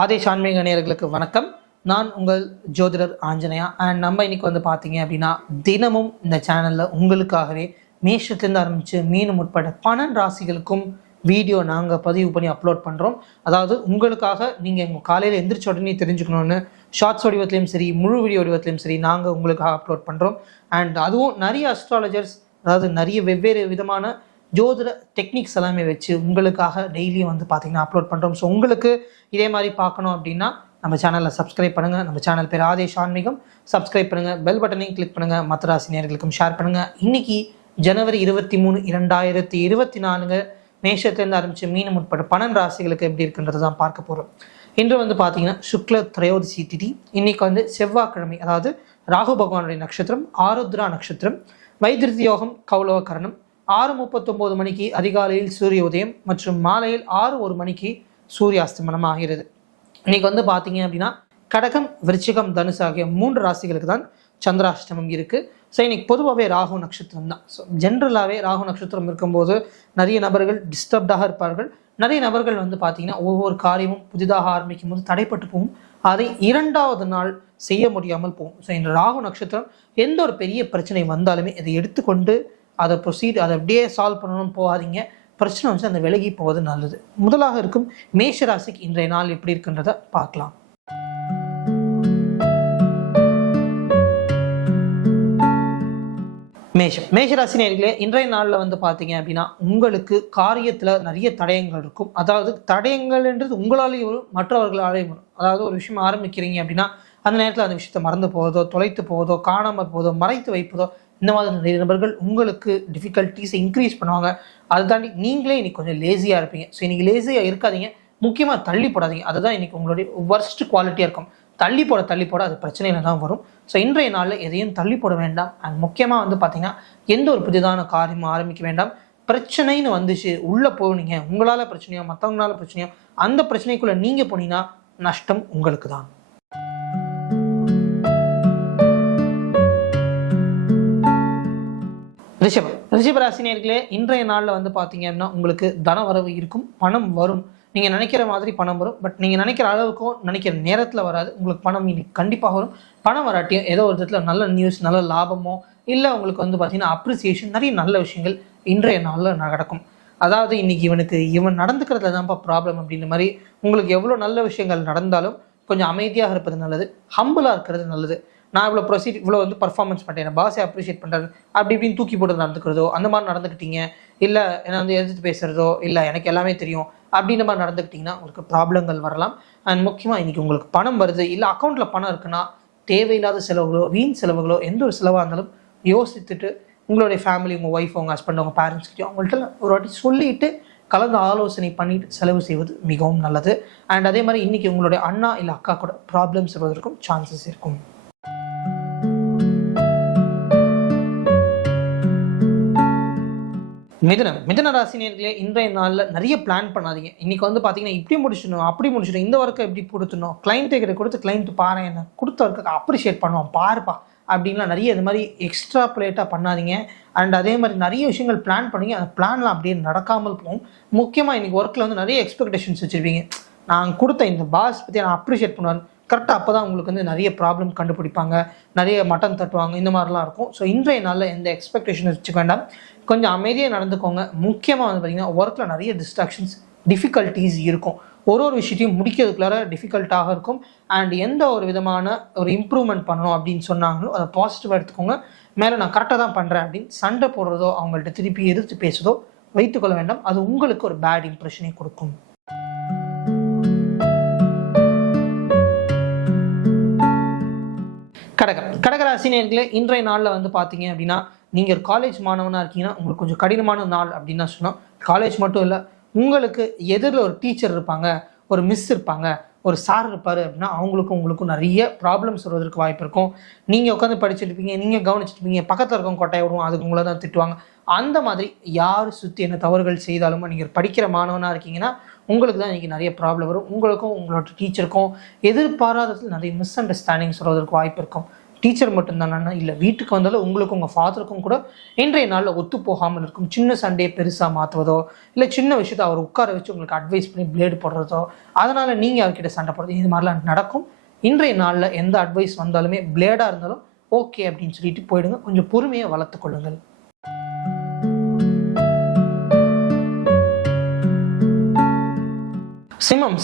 ஆதேஷ் ஆன்மீக நேயர்களுக்கு வணக்கம். நான் உங்கள் ஜோதிடர் ஆஞ்சநேயா. அண்ட் நம்ம இன்னைக்கு வந்து பார்த்தீங்க அப்படின்னா, தினமும் இந்த சேனலில் உங்களுக்காகவே மேஷத்துலேருந்து ஆரம்பித்து மீனம் உட்பட 12 ராசிகளுக்கும் வீடியோ நாங்கள் பதிவு பண்ணி அப்லோட் பண்ணுறோம். அதாவது உங்களுக்காக நீங்கள் எங்கள் காலையில் எந்திரிச்ச உடனே தெரிஞ்சுக்கணுன்னு ஷார்ட்ஸ் வடிவத்திலையும் சரி, முழு வீடியோ வடிவத்திலையும் சரி நாங்கள் உங்களுக்காக அப்லோட் பண்ணுறோம். அண்ட் அதுவும் நிறைய அஸ்ட்ராலஜர்ஸ், அதாவது நிறைய வெவ்வேறு விதமான ஜோதிட டெக்னிக்ஸ் எல்லாமே வச்சு உங்களுக்காக டெய்லியும் வந்து பார்த்தீங்கன்னா அப்லோட் பண்ணுறோம். ஸோ உங்களுக்கு இதே மாதிரி பார்க்கணும் அப்படின்னா நம்ம சேனலில் சப்ஸ்கிரைப் பண்ணுங்கள். நம்ம சேனல் பேர் ஆதேஷ் ஆன்மீகம். சப்ஸ்கிரைப் பண்ணுங்கள், பெல் பட்டனையும் கிளிக் பண்ணுங்கள், மற்ற ராசி நேயர்களுக்கும் ஷேர் பண்ணுங்கள். இன்னைக்கு ஜனவரி 23, 2024 மேஷத்துலேருந்து ஆரம்பித்து மீனம் உட்பட 12 ராசிகளுக்கு எப்படி இருக்குன்றது தான் பார்க்க போகிறோம். இன்று வந்து பார்த்தீங்கன்னா சுக்ல திரையோதசி திதி. இன்னைக்கு வந்து செவ்வாய்க்கிழமை, அதாவது ராகு பகவானுடைய நட்சத்திரம் ஆருத்ரா நட்சத்திரம். வைத்திருத்தி யோகம் கௌலவ கரணம். 6:39 மணிக்கு அதிகாலையில் சூரிய உதயம் மற்றும் மாலையில் 6:01 மணிக்கு சூரிய அஸ்தமனம் ஆகிறது. இன்னைக்கு வந்து பார்த்தீங்க அப்படின்னா கடகம், விருச்சிகம், தனுசு ஆகிய 3 ராசிகளுக்கு தான் சந்திராஷ்டமம் இருக்குது. ஸோ இன்னைக்கு பொதுவாகவே ராகு நட்சத்திரம் தான். ஸோ ஜென்ரலாகவே ராகு நட்சத்திரம் இருக்கும்போது நிறைய நபர்கள் டிஸ்டர்ப்டாக இருப்பார்கள். நிறைய நபர்கள் வந்து பார்த்தீங்கன்னா ஒவ்வொரு காரியமும் புதிதாக ஆரம்பிக்கும் போது தடைப்பட்டு போகும். அதை 2வது நாள் செய்ய முடியாமல் போகும். ஸோ இந்த ராகு நட்சத்திரம் எந்த ஒரு பெரிய பிரச்சனை வந்தாலுமே இதை எடுத்துக்கொண்டு அதை அதை அப்படியே சால்வ் பண்ணணும்னு போகாதீங்க. பிரச்சனை வந்து அந்த விலகி போவது நல்லது. முதலாக இருக்கும் மேஷ ராசிக்கு இன்றைய நாள் எப்படி இருக்குன்றத பார்க்கலாம். மேஷராசி நேயர்களே, இன்றைய நாளில் வந்து பார்த்தீங்க அப்படின்னா உங்களுக்கு காரியத்தில் நிறைய தடயங்கள் இருக்கும். அதாவது தடயங்கள்ன்றது உங்களாலேயும் வரும், மற்றவர்களாலேயும் வரும். அதாவது ஒரு விஷயம் ஆரம்பிக்கிறீங்க அப்படின்னா அந்த நேரத்தில் அந்த விஷயத்தை மறந்து போவதோ, தொலைத்து போவதோ, காணாமல் போவதோ, மறைத்து வைப்பதோ, இந்த மாதிரி நிறைய நபர்கள் உங்களுக்கு டிஃபிகல்ட்டிஸை இன்க்ரீஸ் பண்ணுவாங்க. அதை தாண்டி நீங்களே இன்னைக்கு கொஞ்சம் லேசியாக இருப்பீங்க. ஸோ இன்னைக்கு லேசியாக இருக்காதீங்க, முக்கியமாக தள்ளி போடாதீங்க. அதுதான் இன்னைக்கு உங்களுடைய வர்ஸ்ட் குவாலிட்டியாக இருக்கும். தள்ளி போட அது பிரச்சனையில தான் வரும். ஸோ இன்றைய நாளில் எதையும் தள்ளி போட வேண்டாம். அண்ட் முக்கியமாக வந்து பார்த்தீங்கன்னா எந்த ஒரு புதிதான காரியமும் ஆரம்பிக்க வேண்டாம். பிரச்சனைன்னு வந்துச்சு உள்ளே போனீங்க, உங்களால் பிரச்சனையோ மற்றவங்களால பிரச்சனையோ, அந்த பிரச்சனைக்குள்ளே நீங்கள் போனீங்கன்னா நஷ்டம் உங்களுக்கு தான். ரிஷபராசி நேயர்களே, இன்றைய நாளில் வந்து பார்த்தீங்க அப்படின்னா உங்களுக்கு தன வரவு இருக்கும், பணம் வரும். நீங்கள் நினைக்கிற மாதிரி பணம் வரும். பட் நீங்கள் நினைக்கிற அளவுக்கும் நினைக்கிற நேரத்தில் வராது. உங்களுக்கு பணம் இன்னைக்கு கண்டிப்பாக வரும். பணம் வராட்டியும் ஏதோ ஒரு விதத்தில் நல்ல நியூஸ், நல்ல லாபமோ, இல்லை உங்களுக்கு வந்து பார்த்தீங்கன்னா அப்ரிசியேஷன், நிறைய நல்ல விஷயங்கள் இன்றைய நாளில் நடக்கும். அதாவது இன்னைக்கு இவன் நடந்துக்கிறதுல தான்ப்பா ப்ராப்ளம் அப்படின்ற மாதிரி உங்களுக்கு எவ்வளோ நல்ல விஷயங்கள் நடந்தாலும் கொஞ்சம் அமைதியாக இருப்பது நல்லது, ஹம்பிளாக இருக்கிறது நல்லது. நான் இவ்வளோ வந்து பர்ஃபார்மன்ஸ் பண்ணிட்டேன், பாஸை அப்ரிஷியேட் பண்ணுறது, அப்படி இப்படின்னு தூக்கி போட்டு நடந்துக்கிறதோ, அந்த மாதிரி நடந்துக்கிட்டீங்க, இல்லை என்னை வந்து எதிர்த்து பேசுகிறதோ, இல்லை எனக்கு எல்லாமே தெரியும் அப்படின்ற மாதிரி நடந்துக்கிட்டிங்கன்னா உங்களுக்கு ப்ராப்ளங்கள் வரலாம். அண்ட் முக்கியமாக இன்றைக்கி உங்களுக்கு பணம் வருது, இல்லை அக்கௌண்ட்டில் பணம் இருக்குன்னா தேவையில்லாத செலவுகளோ, வீண் செலவுகளோ, எந்த ஒரு செலவாக இருந்தாலும் யோசித்துட்டு உங்களுடைய ஃபேமிலி, உங்கள் ஒய்ஃப், உங்கள் ஹஸ்பண்ட், உங்கள் பேரண்ட்ஸ்கிட்டையும் அவங்கள்ட்ட ஒரு வாட்டி சொல்லிவிட்டு கலந்து ஆலோசனை பண்ணிட்டு செலவு செய்வது மிகவும் நல்லது. அண்ட் அதே மாதிரி இன்றைக்கி உங்களுடைய அண்ணா இல்லை அக்கா கூட ப்ராப்ளம்ஸ் வருவதற்கும் சான்சஸ் இருக்கும். மிதுன ராசி நேயர்களே, இன்றைய நாளில் நிறைய பிளான் பண்ணாதீங்க. இன்னைக்கு வந்து பார்த்தீங்கன்னா இப்படி முடிச்சிடணும், அப்படி முடிச்சிடணும், இந்த ஒர்க்கை எப்படி கொடுத்துடணும், கிளைண்ட்டு கிட்ட கொடுத்து கிளைண்ட் பாரு என்ன கொடுத்த ஒர்க்கு அப்ரிஷியேட் பண்ணுவோம் பாருப்பா அப்படின்லாம் நிறைய இது மாதிரி எக்ஸ்ட்ரா பிளேட்டாக பண்ணாதீங்க. அண்ட் அதே மாதிரி நிறைய விஷயங்கள் பிளான் பண்ணீங்க, அந்த பிளான்லாம் அப்படியே நடக்காமல் போகும். முக்கியமாக இன்றைக்கி ஒர்க்கில் வந்து நிறைய எக்ஸ்பெக்டேஷன்ஸ் வச்சுருப்பீங்க. நான் கொடுத்த இந்த பாஸ் பற்றி நான் அப்ரிஷியேட் பண்ணுவேன், கரெக்டாக அப்போ தான் உங்களுக்கு வந்து நிறைய ப்ராப்ளம் கண்டுபிடிப்பாங்க, நிறைய மட்டன் தட்டுவாங்க, இந்த மாதிரிலாம் இருக்கும். ஸோ இன்றைய நாளில் எந்த எக்ஸ்பெக்டேஷன் வச்சுக்க வேண்டாம், கொஞ்சம் அமைதியாக நடந்துக்கோங்க. முக்கியமாக வந்து பார்த்திங்கன்னா ஒர்க்கில் நிறைய டிஸ்ட்ராக்ஷன்ஸ், டிஃபிகல்ட்டிஸ் இருக்கும். ஒரு விஷயத்தையும் முடிக்கிறதுக்குள்ளார டிஃபிகல்ட்டாக இருக்கும். அண்ட் எந்த ஒரு விதமான ஒரு இம்ப்ரூவ்மெண்ட் பண்ணணும் அப்படின்னு சொன்னாங்களோ அதை பாசிட்டிவாக எடுத்துக்கோங்க. மேலே நான் கரெக்டாக தான் பண்ணுறேன் அப்படின்னு சண்டை போடுறதோ, அவங்கள்ட்ட திருப்பி எதிர்த்து பேசுறதோ வைத்துக்கொள்ள வேண்டாம். அது உங்களுக்கு ஒரு பேட் இம்ப்ரெஷனை கொடுக்கும். கடகராசி நேயர்களே, இன்றைய நாளில் வந்து பார்த்தீங்க அப்படின்னா நீங்கள் ஒரு காலேஜ் மாணவனாக இருக்கீங்கன்னா உங்களுக்கு கொஞ்சம் கடினமான நாள் அப்படின்னு தான் சொன்னோம். காலேஜ் மட்டும் இல்லை, உங்களுக்கு எதிரில் ஒரு டீச்சர் இருப்பாங்க, ஒரு மிஸ் இருப்பாங்க, ஒரு சார் இருப்பார் அப்படின்னா உங்களுக்கும் நிறைய ப்ராப்ளம்ஸ் வருவதற்கு வாய்ப்பு இருக்கும். நீங்கள் உட்காந்து படிச்சுருப்பீங்க, நீங்கள் கவனிச்சுருப்பீங்க, பக்கத்தில் இருக்கவங்க கொட்டாய் விடுவோம், அதுக்கு உங்களை தான் திட்டுவாங்க. அந்த மாதிரி யார் சுற்றி என்ன தவறுகள் செய்தாலும் நீங்கள் படிக்கிற மாணவனாக இருக்கீங்கன்னா உங்களுக்கு தான் இன்றைக்கி நிறைய ப்ராப்ளம் வரும். உங்களுக்கும் உங்களோட டீச்சருக்கும் எதிர்பாராதத்தில் நிறைய மிஸ் அண்டர்ஸ்டாண்டிங்ஸ் வருவதற்கு வாய்ப்பு இருக்கும். டீச்சர் மட்டும்தானா இல்லை, வீட்டுக்கு வந்தாலும் உங்களுக்கும் உங்கள் ஃபாதருக்கும் கூட இன்றைய நாளில் ஒத்து போகாமல் இருக்கும். சின்ன சண்டையை பெருசாக மாற்றுவதோ, இல்லை சின்ன விஷயத்தை அவர் உட்கார வச்சு உங்களுக்கு அட்வைஸ் பண்ணி பிளேடு போடுறதோ, அதனால் நீங்கள் அவர்கிட்ட சண்டை போடுறது, இது மாதிரிலாம் நடக்கும். இன்றைய நாளில் எந்த அட்வைஸ் வந்தாலுமே பிளேடாக இருந்தாலும் ஓகே அப்படின்னு சொல்லிட்டு போயிடுங்க. கொஞ்சம் பொறுமையை வளர்த்து கொள்ளுங்கள்.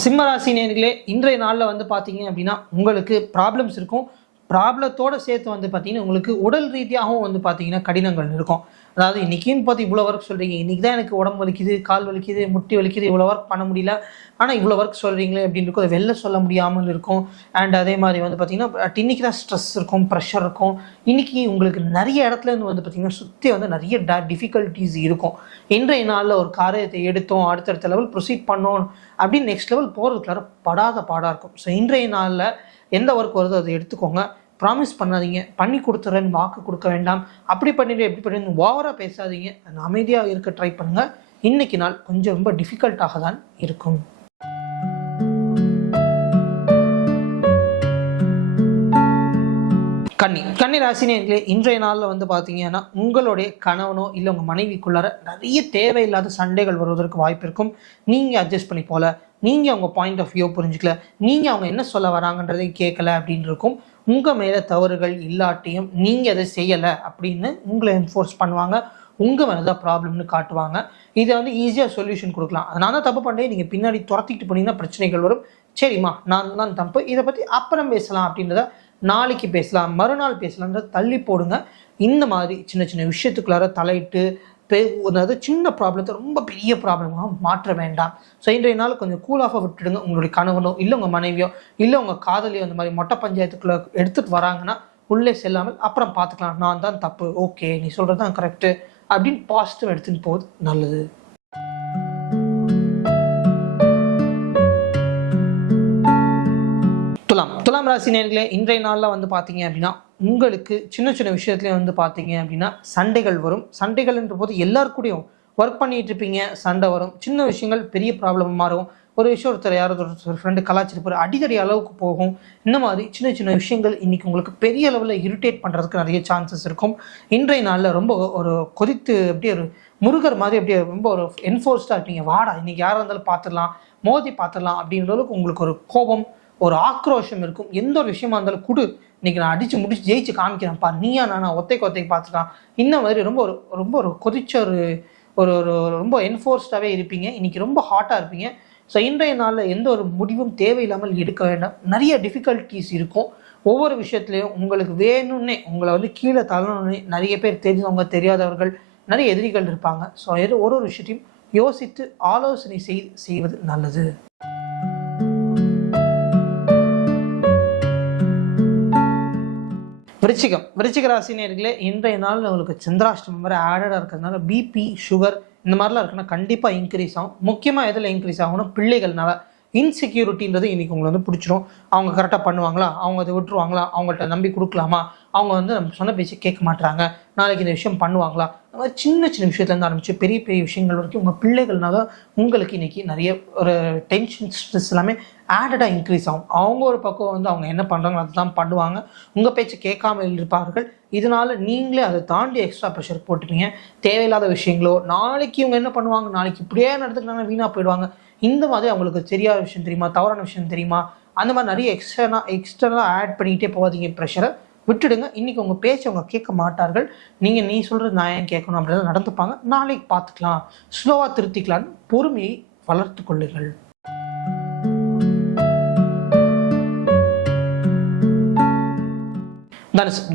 சிம்ம ராசி நேயர்களே, இன்றைய நாளில் வந்து பார்த்தீங்க அப்படின்னா உங்களுக்கு ப்ராப்ளம்ஸ் இருக்கும். ப்ராப்ளத்தோடு சேர்த்து வந்து பார்த்தீங்கன்னா உங்களுக்கு உடல் ரீதியாகவும் வந்து பார்த்தீங்கன்னா கடினங்கள் இருக்கும். அதாவது இன்றைக்கின்னு பார்த்து இவ்வளோ ஒர்க் சொல்கிறீங்க, இன்றைக்கி தான் எனக்கு உடம்பு வலிக்குது, கால் வலிக்குது, முட்டி வலிக்குது, இவ்வளோ ஒர்க் பண்ண முடியல, ஆனால் இவ்வளோ ஒர்க் சொல்கிறீங்களே அப்படின்னு இருக்கும். அதை வெளில சொல்ல முடியாமல் இருக்கும். அண்ட் அதே மாதிரி வந்து பார்த்திங்கன்னா இன்றைக்கி தான் ஸ்ட்ரெஸ் இருக்கும், ப்ரெஷர் இருக்கும். இன்றைக்கி உங்களுக்கு நிறைய இடத்துலேருந்து வந்து பார்த்திங்கன்னா சுற்றி வந்து நிறைய டிஃபிகல்ட்டிஸ் இருக்கும். இன்றைய நாளில் ஒரு காரியத்தை எடுத்தோம், அடுத்தடுத்த லெவல் ப்ரொசீட் பண்ணோம் அப்படின்னு நெக்ஸ்ட் லெவல் போகிறதுக்குள்ளார படாத பாடாக இருக்கும். ஸோ இன்றைய நாளில் எந்த ஒர்க் வருதோ அதை எடுத்துக்கோங்க. ப்ராமிஸ் பண்ணாதீங்க, பண்ணி கொடுத்துறேன்னு வாக்கு கொடுக்க வேண்டாம். அப்படி பண்ணிட்டு எப்படி பண்ணி ஓவராக பேசாதீங்க. அமைதியாக இருக்க ட்ரை பண்ணுங்கள். இன்னைக்கு நாள் கொஞ்சம் ரொம்ப டிஃபிகல்ட்டாக தான் இருக்கும். கன்னி ராசினியர்களே, இன்றைய நாளில் வந்து பார்த்தீங்கன்னா உங்களுடைய கணவனோ இல்லை உங்கள் மனைவிக்குள்ளார நிறைய தேவையில்லாத சண்டைகள் வருவதற்கு வாய்ப்பு இருக்கும். நீங்கள் அட்ஜஸ்ட் பண்ணி போகல, நீங்கள் அவங்க பாயிண்ட் ஆஃப் வியூ புரிஞ்சுக்கல, நீங்கள் அவங்க என்ன சொல்ல வராங்கன்றதை கேட்கல அப்படின்னு இருக்கும். உங்கள் மேலே தவறுகள் இல்லாட்டியும் நீங்கள் அதை செய்யலை அப்படின்னு உங்களை என்ஃபோர்ஸ் பண்ணுவாங்க. உங்கள் மேலே தான் ப்ராப்ளம்னு காட்டுவாங்க. இதை வந்து ஈஸியாக சொல்யூஷன் கொடுக்கலாம். நான் தான் தப்பு பண்ணுறேன், நீங்கள் பின்னாடி துரத்திட்டு போனீங்கன்னா பிரச்சனைகள் வரும். சரிம்மா, நான் தான் தப்பு, இதை பற்றி அப்புறம் பேசலாம் அப்படின்றத நாளைக்கு பேசலாம், மறுநாள் பேசலாம்ன்றத தள்ளி போடுங்க. இந்த மாதிரி சின்ன சின்ன விஷயத்துக்குள்ளார தலையிட்டு அதாவது சின்ன ப்ராப்ளத்தை ரொம்ப பெரிய ப்ராப்ளமாக மாற்ற வேண்டாம். ஸோ இன்றைய நாள் கொஞ்சம் கூலாக விட்டுடுங்க. உங்களுடைய கணவனோ இல்லை உங்கள் மனைவியோ இல்லை உங்கள் காதலியோ அந்த மாதிரி மொட்டை பஞ்சாயத்துக்குள்ளே எடுத்துகிட்டு வராங்கன்னா உள்ளே செல்லாமல் அப்புறம் பார்த்துக்கலாம், நான் தான் தப்பு, ஓகே நீ சொல்கிறது தான் கரெக்டு அப்படின்னு பாசிட்டிவ் எடுத்துகிட்டு போவது நல்லது. துலாம் ராசி நேயர்களே, இன்றைய நாளில் வந்து பார்த்தீங்க அப்படின்னா உங்களுக்கு சின்ன சின்ன விஷயத்துலேயே வந்து பார்த்தீங்க அப்படின்னா சண்டைகள் வரும். சண்டைகள்ன்ற போது எல்லாருக்கூடையும் ஒர்க் பண்ணிட்டு இருப்பீங்க, சண்டை வரும். சின்ன விஷயங்கள் பெரிய ப்ராப்ளம் மாறும். ஒரு விஷயம் ஒருத்தர் யாராவது ஒரு ஃப்ரெண்டு கலாச்சிருப்பார், அடிக்கடி அளவுக்கு போகும். இந்த மாதிரி சின்ன சின்ன விஷயங்கள் இன்றைக்கி உங்களுக்கு பெரிய லெவலில் இரிட்டேட் பண்ணுறதுக்கு நிறைய சான்சஸ் இருக்கும். இன்றைய நாளில் ரொம்ப ஒரு கொதித்து அப்படியே ஒரு முருகர் மாதிரி அப்படியே ரொம்ப ஒரு என்ஃபோர்ஸ்டாக இருப்பீங்க. வாடா இன்றைக்கி யாராக இருந்தாலும் பார்த்துடலாம், மோதி பார்த்துடலாம் அப்படின்ற அளவுக்கு உங்களுக்கு ஒரு கோபம், ஒரு ஆக்ரோஷம் இருக்கும். எந்த ஒரு விஷயமா இருந்தாலும் குடு, இன்னைக்கு நான் அடிச்சு முடிச்சு ஜெயிச்சு காமிக்கிறேன்ப்பா, நீயா நானா ஒத்தைக்கு பார்த்துட்டான், இந்த மாதிரி ரொம்ப ஒரு கொதிச்ச ஒரு ஒரு ரொம்ப என்ஃபோர்ஸ்டாகவே இருப்பீங்க. இன்னைக்கு ரொம்ப ஹாட்டாக இருப்பீங்க. ஸோ இன்றைய நாளில் எந்த ஒரு முடிவும் தேவையில்லாமல் எடுக்க வேண்டாம். நிறைய டிஃபிகல்ட்டிஸ் இருக்கும். ஒவ்வொரு விஷயத்துலையும் உங்களுக்கு வேணும்னே உங்களை வந்து கீழே தள்ளணுன்னே நிறைய பேர் தெரிஞ்சவங்க தெரியாதவர்கள் நிறைய எதிரிகள் இருப்பாங்க. ஸோ ஒரு விஷயத்தையும் யோசித்து ஆலோசனை செய்வது நல்லது. விருச்சிக ராசினியர்களே, இன்றைய நாள் உங்களுக்கு சந்திராஷ்டமம் வரை ஆடடாக இருக்கிறதுனால பிபி சுகர் இந்த மாதிரிலாம் இருக்குன்னா கண்டிப்பாக இன்க்ரீஸ் ஆகும். முக்கியமாக எதில் இன்க்ரீஸ் ஆகும்னா பிள்ளைகள்னால இன்செக்யூரிட்டின்றது இன்றைக்கி உங்களை வந்து பிடிச்சிரும். அவங்க கரெக்டாக பண்ணுவாங்களா, அவங்க அதை விட்டுருவாங்களா, அவங்கள்ட்ட நம்பி கொடுக்கலாமா, அவங்க வந்து நம்ம சொன்ன பேச்சு கேட்க மாட்டுறாங்க, நாளைக்கு இந்த விஷயம் பண்ணுவாங்களா, இந்த மாதிரி சின்ன சின்ன விஷயத்துலேருந்து ஆரம்பிச்சு பெரிய பெரிய விஷயங்கள் வரைக்கும் உங்கள் பிள்ளைகள்னால உங்களுக்கு இன்றைக்கி நிறைய ஒரு டென்ஷன் ஸ்ட்ரெஸ் எல்லாமே ஆடடாக இன்க்ரீஸ் ஆகும். அவங்க ஒரு பக்கம் வந்து அவங்க என்ன பண்ணுறாங்களோ அதை தான் பண்ணுவாங்க, உங்கள் பேச்சு கேட்காமல் இருப்பார்கள். இதனால் நீங்களே அதை தாண்டி எக்ஸ்ட்ரா ப்ரெஷர் போட்டுப்பீங்க. தேவையில்லாத விஷயங்களோ, நாளைக்கு இவங்க என்ன பண்ணுவாங்க, நாளைக்கு இப்படியே நடந்துக்கிறாங்க, வீணாக போயிடுவாங்க, இந்த மாதிரி அவங்களுக்கு தெரியாத விஷயம் தெரியுமா, தவறான விஷயம் தெரியுமா, அந்த மாதிரி நிறைய எக்ஸ்டர்னாக ஆட் பண்ணிக்கிட்டே போகாதீங்க. ப்ரெஷரை விட்டுடுங்க. இன்றைக்கி உங்கள் பேச்சை அவங்க கேட்க மாட்டார்கள். நீ சொல்கிறது நான் ஏன் கேட்கணும் அப்படின்றத நடந்துப்பாங்க. நாளைக்கு பார்த்துக்கலாம், ஸ்லோவாக திருத்திக்கலான்னு பொறுமையை வளர்த்து கொள்ளுங்கள்.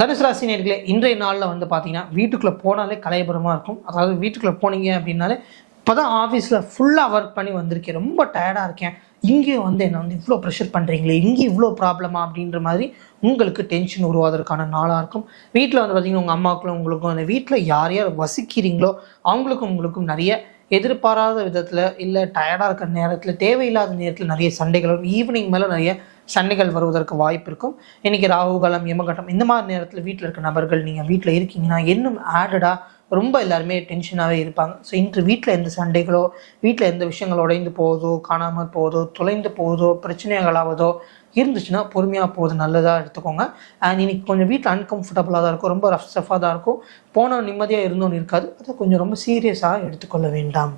தனுசு ராசி நேயர்களே, இன்றைய நாளில் வந்து பார்த்தீங்கன்னா வீட்டுக்குள்ளே போனாலே கலையபுரமாக இருக்கும். அதாவது வீட்டுக்குள்ளே போனீங்க அப்படின்னாலே இப்போ தான் ஆஃபீஸில் ஃபுல்லாக ஒர்க் பண்ணி வந்திருக்கேன், ரொம்ப டயர்டாக இருக்கேன், இங்கேயும் வந்து என்னை வந்து இவ்வளோ ப்ரெஷர் பண்ணுறீங்களே, இங்கே இவ்வளோ ப்ராப்ளமா அப்படின்ற மாதிரி உங்களுக்கு டென்ஷன் உருவாவதற்கான நாளாக இருக்கும். வீட்டில் வந்து பார்த்திங்கன்னா உங்கள் அம்மாவுக்கும் உங்களுக்கும் அந்த வீட்டில் யார் யார் வசிக்கிறீங்களோ அவங்களுக்கும் உங்களுக்கும் நிறைய எதிர்பாராத விதத்தில் இல்லை டயர்டாக இருக்கிற நேரத்தில் தேவையில்லாத நேரத்தில் நிறைய சண்டைகள் வரும். ஈவினிங் மேலே நிறைய சண்டைகள் வருவதற்கு வாய்ப்பு இருக்கும். இன்றைக்கி ராகுகாலம் யமகட்டம் இந்த மாதிரி நேரத்தில் வீட்டில் இருக்க நபர்கள் நீங்கள் வீட்டில் இருக்கீங்கன்னா இன்னும் ஆடடாக ரொம்ப எல்லாருமே டென்ஷனாகவே இருப்பாங்க. ஸோ இன்று வீட்டில் எந்த சண்டைகளோ, வீட்டில் எந்த விஷயங்கள் உடைந்து போவதோ, காணாமல் போவதோ, தொலைந்து போவதோ, பிரச்சனைகளாவதோ, இருந்துச்சுன்னா பொறுமையாக போகுது நல்லதாக எடுத்துக்கோங்க. அண்ட் இன்னைக்கு கொஞ்சம் வீட்டில் அன்கம்ஃபர்டபுளாக தான் இருக்கும், ரொம்ப ரஃப் ஸ்டஃபாக தான் இருக்கும், போனோம் நிம்மதியாக இருந்தோன்னு இருக்காது. அதை கொஞ்சம் ரொம்ப சீரியஸாக எடுத்துக்கொள்ள வேண்டாம்.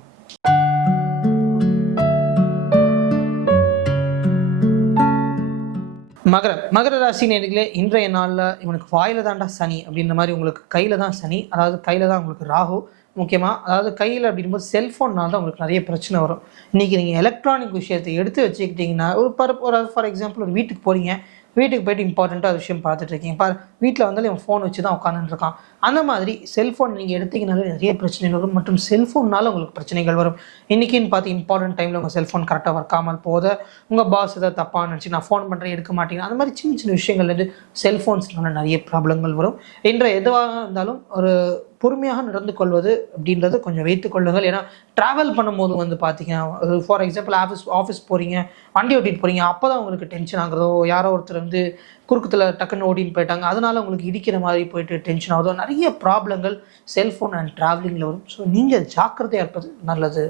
மகர ராசி நேயர்களே, இன்றைய நாளில் இவனுக்கு வாயில தாண்டா சனி அப்படின்ற மாதிரி உங்களுக்கு கையில் தான் சனி, அதாவது கையில் தான் உங்களுக்கு ராகு. முக்கியமாக அதாவது கையில் அப்படிங்கும்போது செல்ஃபோன்னால் தான் உங்களுக்கு நிறைய பிரச்சனை வரும். இன்றைக்கி நீங்கள் எலக்ட்ரானிக் விஷயத்தை எடுத்து வச்சுக்கிட்டிங்கன்னா ஒரு ஃபார் எக்ஸாம்பிள் ஒரு வீட்டுக்கு போகிறீங்க, வீட்டுக்கு போய்ட்டு இம்பார்ட்டண்ட்டாக விஷயம் பார்த்துட்டு இருக்கீங்க, வீட்டில் வந்தாலும் இவன் ஃபோன் வச்சு தான் உட்காந்துருக்கான். அந்த மாதிரி செல்ஃபோன் நீங்கள் எடுத்திங்கனாலே நிறைய பிரச்சனைகள் வரும், மற்றும் செல்ஃபோன்னால் உங்களுக்கு பிரச்சனைகள் வரும். இன்றைக்கின்னு பார்த்து இம்பார்ட்டன்ட் டைமில் உங்கள் செல்ஃபோன் கரெக்டாக ஒர்க்காமல் போத, உங்கள் பாஸ் ஏதாவது தப்பாக நினச்சி நான் ஃபோன் பண்ணுறேன் எடுக்க மாட்டேங்க, அந்த மாதிரி சின்ன சின்ன விஷயங்கள்லேருந்து செல்ஃபோன்ஸ்னால நிறைய ப்ராப்ளங்கள் வரும். என்ற எதுவாக இருந்தாலும் ஒரு பொறுமையாக நடந்து கொள்வது அப்படின்றத கொஞ்சம் வைத்துக் கொள்ளுங்கள். ஏன்னா ட்ராவல் பண்ணும்போது வந்து பார்த்தீங்கன்னா, ஃபார் எக்ஸாம்பிள் ஆஃபீஸ் போகிறீங்க, வண்டி ஓட்டிகிட்டு போகிறீங்க, அப்போ தான் உங்களுக்கு டென்ஷன் ஆகுறதோ, யாரோ ஒருத்தர் வந்து குறுக்கத்தில் டக்குன்னு ஓடின்னு போயிட்டாங்க, அதனால் உங்களுக்கு இடிக்கிற மாதிரி போயிட்டு டென்ஷன் ஆகுதோ, நிறைய ப்ராப்ளங்கள் செல்ஃபோன் அண்ட் ட்ராவலிங்கில் வரும். ஸோ நீங்கள் ஜாக்கிரதையாக இருப்பது நல்லது.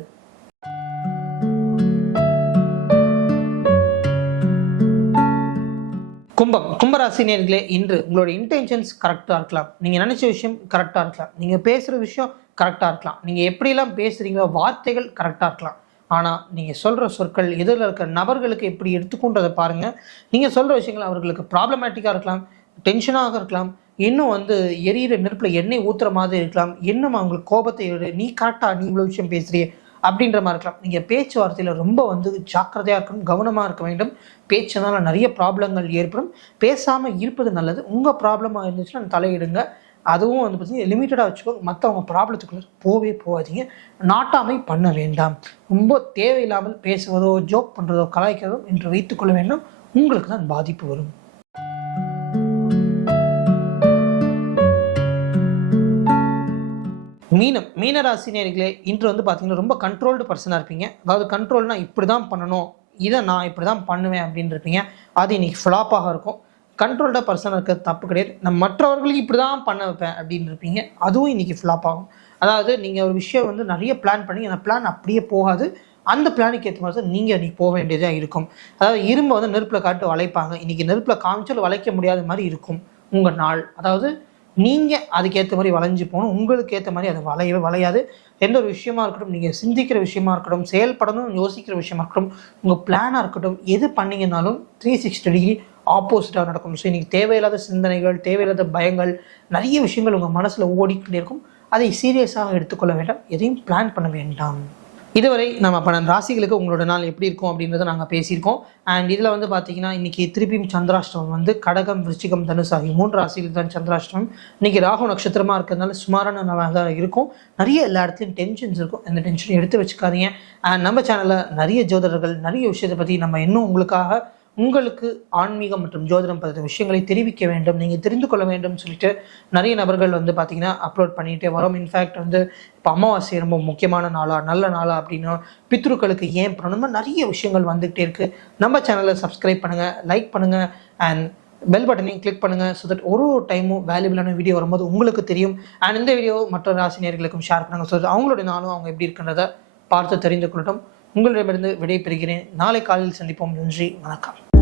கும்பராசி நேயர்களே, இன்று உங்களோட இன்டென்ஷன்ஸ் கரெக்டாக இருக்கலாம், நீங்கள் நினச்ச விஷயம் கரெக்டாக இருக்கலாம், நீங்கள் பேசுகிற விஷயம் கரெக்டாக இருக்கலாம், நீங்கள் எப்படிலாம் பேசுகிறீங்களோ வார்த்தைகள் கரெக்டாக இருக்கலாம். ஆனால் நீங்கள் சொல்கிற சொற்கள் எதிரில் இருக்கிற நபர்களுக்கு எப்படி எடுத்துக்கொண்டதை பாருங்கள். நீங்கள் சொல்கிற விஷயங்கள் அவர்களுக்கு ப்ராப்ளமேட்டிக்காக இருக்கலாம், டென்ஷனாக இருக்கலாம், இன்னும் வந்து எரியிற நெருப்பில் எண்ணெய் ஊற்றுற மாதிரி இருக்கலாம், இன்னும் அவங்களுக்கு கோபத்தை நீ கரெக்டாக நீ இவ்வளோ விஷயம் பேசுகிறியே அப்படின்ற மாதிரி இருக்கலாம். நீங்கள் பேச்சுவார்த்தையில் ரொம்ப வந்து ஜாக்கிரதையாக இருக்கணும், கவனமாக இருக்க வேண்டும். பேச்சுனால நிறைய ப்ராப்ளங்கள் ஏற்படும். பேசாமல் இருப்பது நல்லது. உங்கள் ப்ராப்ளமாக இருந்துச்சுன்னா தலையிடுங்க. அதுவும் வந்து பார்த்தீங்கன்னா லிமிட்டடாக வச்சுக்கோங்க. மற்றவங்க ப்ராப்ளத்துக்குள்ளே போகாதீங்க. நாட்டாமை பண்ண வேண்டாம். ரொம்ப தேவையில்லாமல் பேசுவதோ, ஜோக் பண்ணுறதோ, கலாய்க்கிறதோ என்று வைத்துக்கொள்ள வேண்டும். உங்களுக்கு தான் பாதிப்பு வரும். மீனராசி நேயர்களே, இன்று வந்து பார்த்தீங்கன்னா ரொம்ப கண்ட்ரோல்டு பர்சனாக இருப்பீங்க. அதாவது கண்ட்ரோல்னா இப்படி தான் பண்ணணும், இதை நான் இப்படி தான் பண்ணுவேன் அப்படின்னு இருப்பீங்க. அது இன்னைக்கு ஃப்ளாப்பாக இருக்கும். கண்ட்ரோல்டாக பர்சனாக இருக்கிறது தப்பு கிடையாது. நான் மற்றவர்களுக்கு இப்படி தான் பண்ண வைப்பேன் அப்படின்னு இருப்பீங்க. அதுவும் இன்னைக்கு ஃப்ளாப் ஆகும். அதாவது நீங்கள் ஒரு விஷயம் வந்து நிறைய பிளான் பண்ணி அந்த பிளான் அப்படியே போகாது. அந்த பிளானுக்கு ஏற்ற மாதிரி தான் நீங்கள் இன்றைக்கி போக வேண்டியதாக இருக்கும். அதாவது இரும்பை வந்து நெருப்பில் காட்டு வளைப்பாங்க. இன்றைக்கி நெருப்பில் காமிச்சாலும் வளைக்க முடியாத மாதிரி இருக்கும் உங்கள் நாள். அதாவது நீங்கள் அதுக்கேற்ற மாதிரி வளைஞ்சு போகணும். உங்களுக்கு ஏற்ற மாதிரி அது வளையாது. எந்த ஒரு விஷயமா இருக்கட்டும், நீங்கள் சிந்திக்கிற விஷயமா இருக்கட்டும், செயல்படணும் யோசிக்கிற விஷயமா இருக்கட்டும், உங்கள் பிளானாக இருக்கட்டும், எது பண்ணிங்கனாலும் 360 டிகிரி ஆப்போசிட்டாக நடக்கும். ஸோ இன்றைக்கி தேவையில்லாத சிந்தனைகள், தேவையில்லாத பயங்கள், நிறைய விஷயங்கள் உங்கள் மனசில் ஓடிக்கிட்டே இருக்கும். அதை சீரியஸாக எடுத்துக்கொள்ள வேண்டாம். எதையும் பிளான் பண்ண வேண்டாம். இதுவரை நம்ம 12 ராசிகளுக்கு உங்களோட நாள் எப்படி இருக்கும் அப்படின்றத நாங்கள் பேசியிருக்கோம். அண்ட் இதில் வந்து பார்த்தீங்கன்னா இன்றைக்கி திருப்பியும் சந்திராஷ்டமம் வந்து கடகம், விருச்சிகம், தனுசு ஆகிய 3 ராசிகளுக்கு தான் சந்திராஷ்டமம். இன்றைக்கி ராகு நட்சத்திரமாக இருக்கிறதுனால சுமாரான நாளாக தான் இருக்கும். நிறைய எல்லா இடத்துலையும் டென்ஷன்ஸ் இருக்கும். அந்த டென்ஷனை எடுத்து வச்சுக்காதீங்க. அண்ட் நம்ம சேனலில் நிறைய ஜோதிடர்கள் நிறைய விஷயத்தை பற்றி நம்ம இன்னும் உங்களுக்கு ஆன்மீகம் மற்றும் ஜோதிடம் பற்றிய விஷயங்களை தெரிவிக்க வேண்டும், நீங்கள் தெரிந்து கொள்ள வேண்டும் சொல்லிட்டு நிறைய நபர்கள் வந்து பார்த்தீங்கன்னா அப்லோட் பண்ணிகிட்டே வரோம். இன்ஃபேக்ட் வந்து இப்போ அமாவாசை ரொம்ப முக்கியமான நாளா, நல்ல நாளா அப்படின்னா பித்ருக்களுக்கு ஏன் பண்ணணும், நிறைய விஷயங்கள் வந்துகிட்டே இருக்குது. நம்ம சேனலை சப்ஸ்கிரைப் பண்ணுங்கள், லைக் பண்ணுங்கள் அண்ட் பெல் பட்டனையும் கிளிக் பண்ணுங்கள். ஸோ தட் ஒரு டைமும் வேல்யூபிளான வீடியோ வரும்போது உங்களுக்கு தெரியும். அண்ட் இந்த வீடியோ மற்ற ராசினியர்களுக்கும் ஷேர் பண்ணுங்கள். ஸோ அவங்களுடைய நாளும் அவங்க எப்படி இருக்கின்றதை பார்த்து தெரிந்து கொள்ளட்டும். உங்களிடமிருந்து விடை பெறுகிறேன். நாளை காலையில் சந்திப்போம். நன்றி, வணக்கம்.